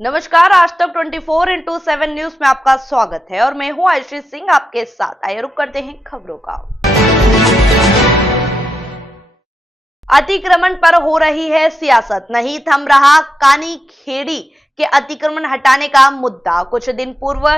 नमस्कार, आज तक 24/7 न्यूज में आपका स्वागत है और मैं हूं आयुषी सिंह आपके साथ। आइए रुक करते हैं खबरों का। अतिक्रमण पर हो रही है सियासत, नहीं थम रहा कानी खेड़ी के अतिक्रमण हटाने का मुद्दा। कुछ दिन पूर्व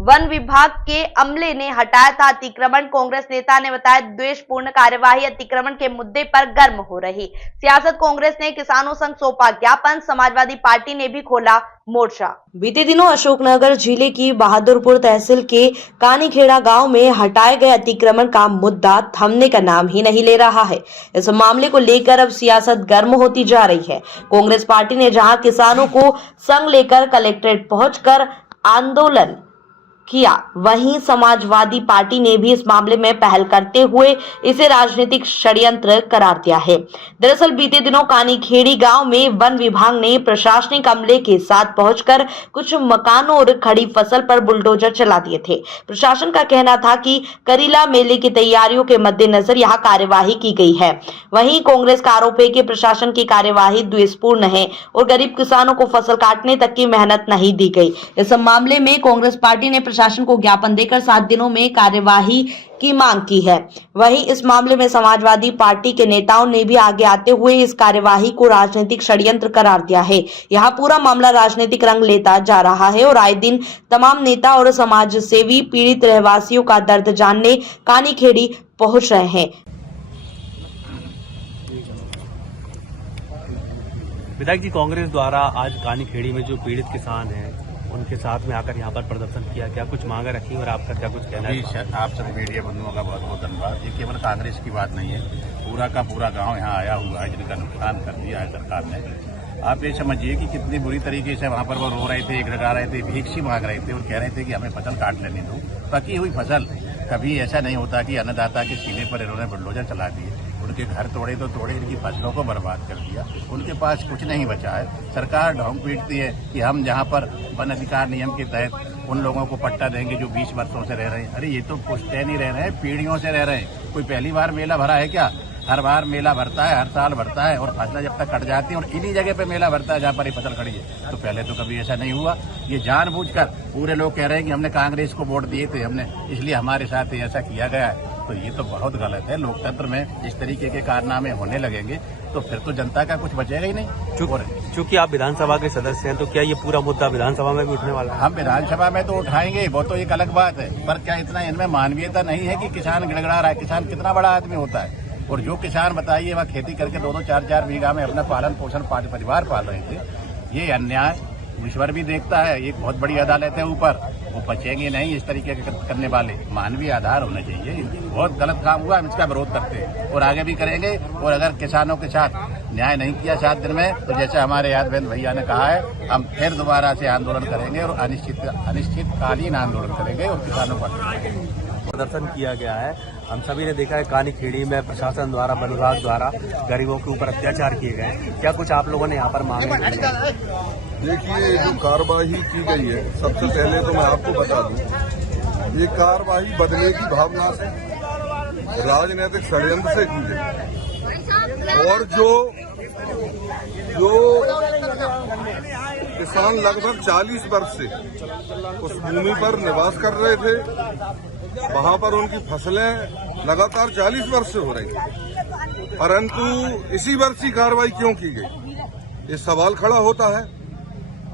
वन विभाग के अमले ने हटाया था अतिक्रमण। कांग्रेस नेता ने बताया, द्वेषपूर्ण कार्यवाही अतिक्रमण के मुद्दे पर गर्म हो रही सियासत। कांग्रेस ने किसानों संग सौंपा ज्ञापन, समाजवादी पार्टी ने भी खोला मोर्चा। बीते दिनों अशोकनगर जिले की बहादुरपुर तहसील के कानीखेड़ा गांव में हटाए गए अतिक्रमण का मुद्दा थमने का नाम ही नहीं ले रहा है। इस मामले को लेकर अब सियासत गर्म होती जा रही है। कांग्रेस पार्टी ने जहां किसानों को संग लेकर कलेक्ट्रेट पहुंचकर आंदोलन किया, वहीं समाजवादी पार्टी ने भी इस मामले में पहल करते हुए इसे राजनीतिक षड्यंत्र करार दिया है। दरअसल बीते दिनों कानीखेड़ी गांव में वन विभाग ने प्रशासनिक अमले के साथ पहुंचकर कुछ मकानों और खड़ी फसल पर बुलडोजर चला दिए थे। प्रशासन का कहना था कि करीला मेले की तैयारियों के मद्देनजर यहां कार्यवाही की गई है। वहीं कांग्रेस का आरोप है कि प्रशासन की कार्यवाही द्वेषपूर्ण है और गरीब किसानों को फसल काटने तक की मेहनत नहीं दी गई। इस मामले में कांग्रेस पार्टी ने प्रशासन को ज्ञापन देकर 7 दिनों में कार्यवाही की मांग की है। वहीं इस मामले में समाजवादी पार्टी के नेताओं ने भी आगे आते हुए इस कार्यवाही को राजनीतिक षड्यंत्र करार दिया है। यहां पूरा मामला राजनीतिक रंग लेता जा रहा है और आए दिन तमाम नेता और समाज सेवी पीड़ित रहवासियों का दर्द जानने कानीखेड़ी पहुंच रहे हैं। विधायक जी, कांग्रेस द्वारा आज कानीखेड़ी में जो पीड़ित किसान हैं उनके साथ में आकर यहाँ पर प्रदर्शन किया, क्या कुछ मांगे रखी और आपका क्या कुछ कहना है? आप सभी मीडिया बंधुओं का बहुत बहुत धन्यवाद। ये केवल कांग्रेस की बात नहीं है, पूरा का पूरा गांव यहाँ आया हुआ है जिनका नुकसान कर दिया है सरकार ने। आप ये समझिए कि कितनी बुरी तरीके से वहाँ पर वो रो रहे थे, एक लगा रहे थे, भीख सी मांग रहे थे और कह रहे थे कि हमें फसल काट लेने दो। पकी हुई फसल, कभी ऐसा नहीं होता कि अन्नदाता के सीने पर इन्होंने बुलडोजर चला दिए, उनके घर तोड़े तो तोड़े, इनकी फसलों को बर्बाद कर दिया। उनके पास कुछ नहीं बचा है। सरकार ढोंग पीटती है कि हम जहाँ पर वन अधिकार नियम के तहत उन लोगों को पट्टा देंगे जो 20 वर्षों से रह रहे हैं। अरे ये तो पुश्तैनी रह रहे हैं, पीढ़ियों से रह रहे हैं। कोई पहली बार मेला भरा है क्या? हर बार मेला भरता है, हर साल भरता है और फसलें जब तक कट जाती है और इन्हीं जगह पे मेला भरता है जहाँ पर ये फसल खड़ी है। तो पहले तो कभी ऐसा नहीं हुआ। ये जानबूझकर पूरे लोग कह रहे हैं कि हमने कांग्रेस को वोट दिए थे, हमने इसलिए हमारे साथ ऐसा किया गया है। तो ये तो बहुत गलत है। लोकतंत्र में इस तरीके के कारनामे होने लगेंगे तो फिर तो जनता का कुछ बचेगा ही नहीं। चूंकि आप विधानसभा के सदस्य हैं, तो क्या ये पूरा मुद्दा विधानसभा में भी उठने वाला है? हम विधानसभा में तो उठाएंगे, वो तो एक अलग बात है, पर क्या इतना इनमें मानवीयता नहीं है कि किसान गिड़गड़ा रहा है? किसान कितना बड़ा आदमी होता है और जो किसान बताइए वह खेती करके 2-2, 4-4 बीघा में अपना पालन पोषण 5 परिवार पाल रहे थे। ये अन्याय ईश्वर भी देखता है। एक बहुत बड़ी अदालत है ऊपर, वो बचेंगे नहीं इस तरीके के करने वाले। मानवीय आधार होना चाहिए। बहुत गलत काम हुआ, हम इसका विरोध करते हैं और आगे भी करेंगे। और अगर किसानों के साथ न्याय नहीं किया 7 दिन में, तो जैसे हमारे यादवेंद्र भैया ने कहा है, हम फिर दोबारा से आंदोलन करेंगे और अनिश्चितकालीन आंदोलन करेंगे और किसानों पर प्रदर्शन किया गया है। हम सभी ने देखा है कानीखेड़ी में प्रशासन द्वारा, वन विभाग द्वारा गरीबों के ऊपर अत्याचार किए गए। क्या कुछ आप लोगों ने यहाँ पर मांगे? देखिए, जो कार्रवाई की गई है, सबसे पहले तो मैं आपको बता दूं, ये कार्रवाई बदले की भावना से, राजनीतिक षड्यंत्र से की गई। और जो किसान लगभग 40 वर्ष से उस भूमि पर निवास कर रहे थे, वहां पर उनकी फसलें लगातार 40 वर्ष से हो रही, परंतु इसी वर्ष ही कार्रवाई क्यों की गई, ये सवाल खड़ा होता है।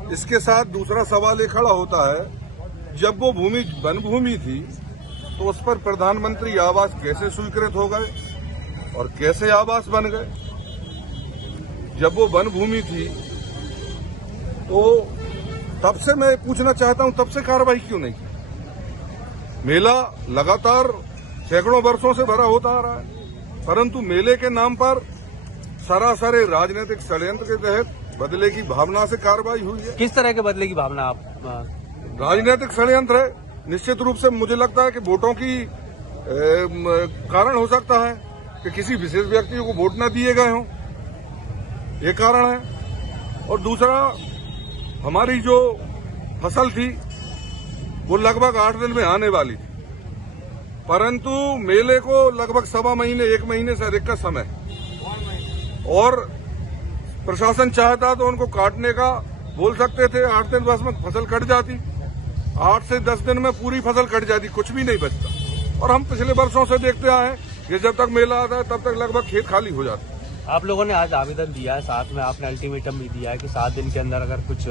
इसके साथ दूसरा सवाल ये खड़ा होता है, जब वो भूमि वन भूमि थी तो उस पर प्रधानमंत्री आवास कैसे स्वीकृत हो गए और कैसे आवास बन गए? जब वो वन भूमि थी तो तब से मैं पूछना चाहता हूं, तब से कार्रवाई क्यों नहीं की? मेला लगातार सैकड़ों वर्षों से भरा होता आ रहा है, परंतु मेले के नाम पर सरासर राजनीतिक षड्यंत्र के तहत बदले की भावना से कार्रवाई हुई है। किस तरह के बदले की भावना? आप राजनीतिक षड्यंत्र है। निश्चित रूप से मुझे लगता है कि वोटों की कारण हो सकता है कि किसी विशेष व्यक्ति को वोट न दिए गए हों, ये कारण है। और दूसरा, हमारी जो फसल थी वो लगभग 8 दिन में आने वाली थी, परंतु मेले को लगभग 1.25 महीने, 1 महीने से अधिक का समय, और प्रशासन चाहता तो उनको काटने का बोल सकते थे 8 दिन बस में फसल कट जाती, 8 से 10 दिन में पूरी फसल कट जाती, कुछ भी नहीं बचता। और हम पिछले वर्षों से देखते आए हैं कि जब तक मेला आता है तब तक लगभग खेत खाली हो जाते हैं। आप लोगों ने आज आवेदन दिया है, साथ में आपने अल्टीमेटम भी दिया है कि 7 दिन के अंदर अगर कुछ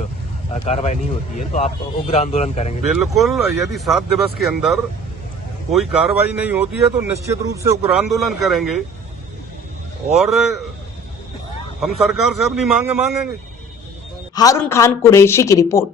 कार्रवाई नहीं होती है तो आप उग्र आंदोलन करेंगे। बिल्कुल, यदि 7 दिवस के अंदर कोई कार्रवाई नहीं होती है तो निश्चित रूप से उग्र आंदोलन करेंगे और हम सरकार से अपनी मांगे मांगेंगे। हारून खान कुरैशी की रिपोर्ट।